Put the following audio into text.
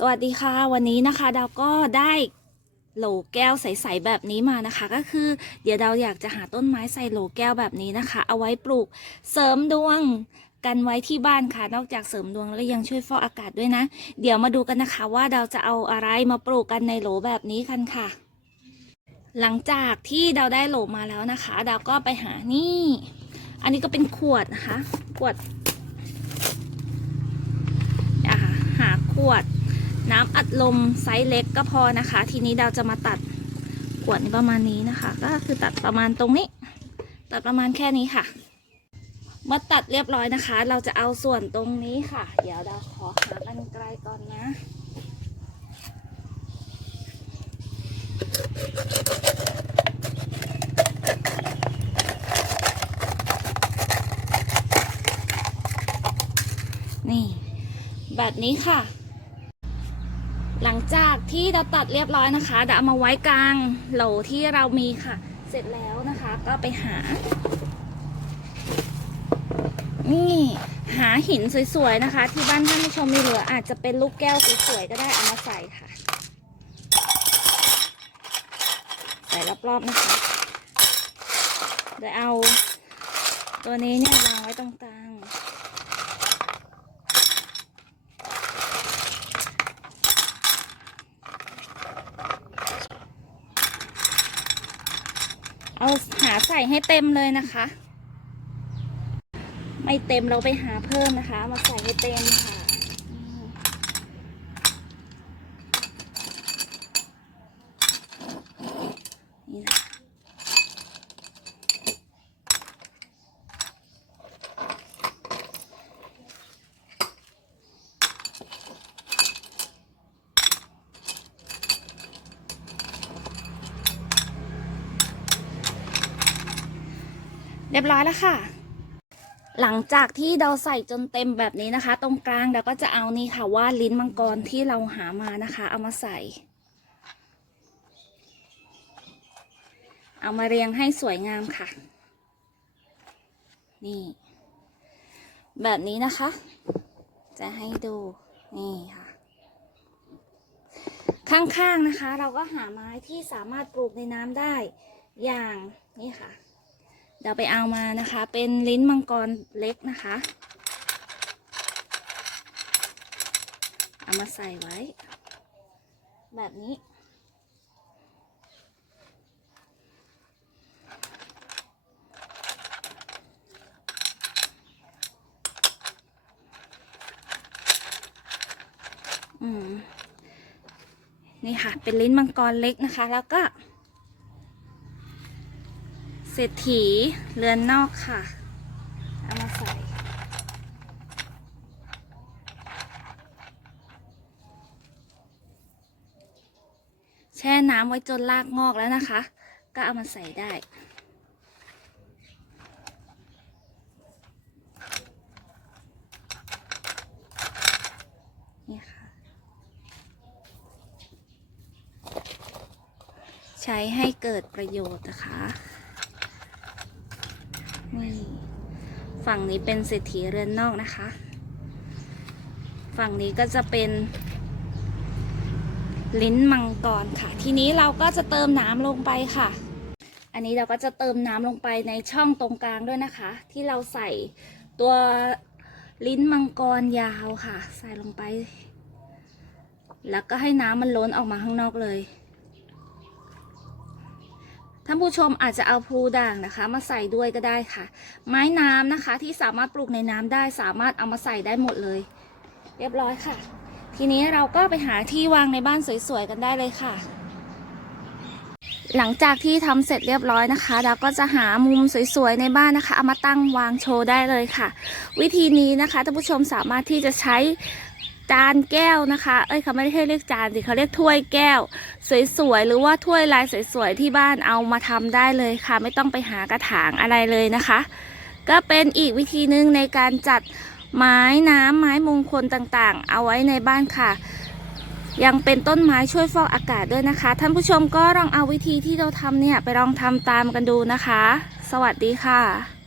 สวัสดีค่ะ วันนี้นะคะดาวก็ได้โหลแก้วใสๆแบบนี้มานะคะ ก็คือเดี๋ยวดาวอยากจะหาต้นไม้ใส่โหลแก้วแบบนี้นะคะ เอาไว้ปลูกเสริมดวงกันไว้ที่บ้านค่ะ นอกจากเสริมดวงแล้วยังช่วยฟอกอากาศด้วยนะ เดี๋ยวมาดูกันนะคะว่าดาวจะเอาอะไรมาปลูกกันในโหลแบบนี้กันค่ะ หลังจากที่ดาวได้โหลมาแล้วนะคะดาวก็ไปหานี่ อันนี้ก็เป็นขวดนะคะ ขวดอ่าหาขวด ลมไซส์เล็กก็พอนะคะ ทีนี้เราจะมาตัดขวดประมาณนี้นะคะ ก็คือตัดประมาณตรงนี้ ตัดประมาณแค่นี้ค่ะเมื่อตัดเรียบร้อยนะคะ เราจะเอาส่วนตรงนี้ค่ะ เดี๋ยวเราขอหากันไกลก่อนนะนี่ แบบนี้ค่ะ หลังจากที่เราตัดเรียบร้อยนะคะเดี๋ยวเอามาไว้กลางโหลที่เรามีค่ะ เสร็จแล้วนะคะ ก็ไปหา นี่หาหินสวยๆนะคะ ที่บ้านท่านผู้ชมมีเหลือ อาจจะเป็นลูกแก้วสวยๆก็ได้เอามาใส่ค่ะ ใส่รอบๆนะคะเดี๋ยวเอา ตัวนี้เนี่ยวางไว้ตรงกลาง เอาหา ใส่ให้เต็มเลยนะคะ ไม่เต็มเราไปหาเพิ่มนะคะ มาใส่ให้เต็มค่ะ เรียบร้อยแล้วค่ะ หลังจากที่เราใส่จนเต็มแบบนี้นะคะ ตรงกลางเราก็จะเอานี่ค่ะว่าลิ้นมังกรที่เราหามานะคะ เอามาใส่ เอามาเรียงให้สวยงามค่ะ นี่ แบบนี้นะคะ จะให้ดูนี่ค่ะข้างๆนะคะ เราก็หาไม้ที่สามารถปลูกในน้ำได้อย่างนี่ค่ะ เดี๋ยวไปเอามานะคะ เป็นลิ้นมังกรเล็กนะคะ เอามาใส่ไว้ แบบนี้ อืม นี่ค่ะ เป็นลิ้นมังกรเล็กนะคะ แล้วก็ เศรษฐีเรือนนอกค่ะ เอามาใส่ แช่น้ำไว้จนรากงอกแล้วนะคะ ก็เอามาใส่ได้นี่ค่ะ ใช้ให้เกิดประโยชน์นะคะ นี่ฝั่งนี้เป็นเศรษฐีเรือนนอกนะคะ ฝั่งนี้ก็จะเป็น ลิ้นมังกรค่ะ ทีนี้เราก็จะเติมน้ำลงไปค่ะ อันนี้เราก็จะเติมน้ำลงไปในช่องตรงกลางด้วยนะคะ ที่เราใส่ตัวลิ้นมังกรยาวค่ะ ใส่ลงไป แล้วก็ให้น้ำมันล้นออกมาข้างนอกเลย ท่านผู้ชมอาจจะเอาพลูด่างนะคะ มาใส่ด้วยก็ได้ค่ะ ไม้น้ำนะคะที่สามารถปลูกในน้ำได้สามารถเอามาใส่ได้หมดเลย เรียบร้อยค่ะ ทีนี้เราก็ไปหาที่วางในบ้านสวยๆกันได้เลยค่ะ หลังจากที่ทำเสร็จเรียบร้อยนะคะ เราก็จะหามุมสวยๆในบ้านนะคะเอามาตั้งวางโชว์ได้เลยค่ะ วิธีนี้นะคะท่านผู้ชมสามารถที่จะใช้ จานแก้วนะคะ เอ้ยเขาไม่ได้ให้เรียกจานสิเขาเรียกถ้วยแก้ว สวยๆหรือว่าถ้วยลายสวยๆที่บ้านเอามาทำได้เลยค่ะ ไม่ต้องไปหากระถางอะไรเลยนะคะ ก็เป็นอีกวิธีหนึ่งในการจัดไม้น้ำไม้มงคลต่างๆ เอาไว้ในบ้านค่ะ ยังเป็นต้นไม้ช่วยฟอกอากาศด้วยนะคะ ท่านผู้ชมก็ลองเอาวิธีที่เราทำเนี่ยไปลองทำตามกันดูนะคะ สวัสดีค่ะ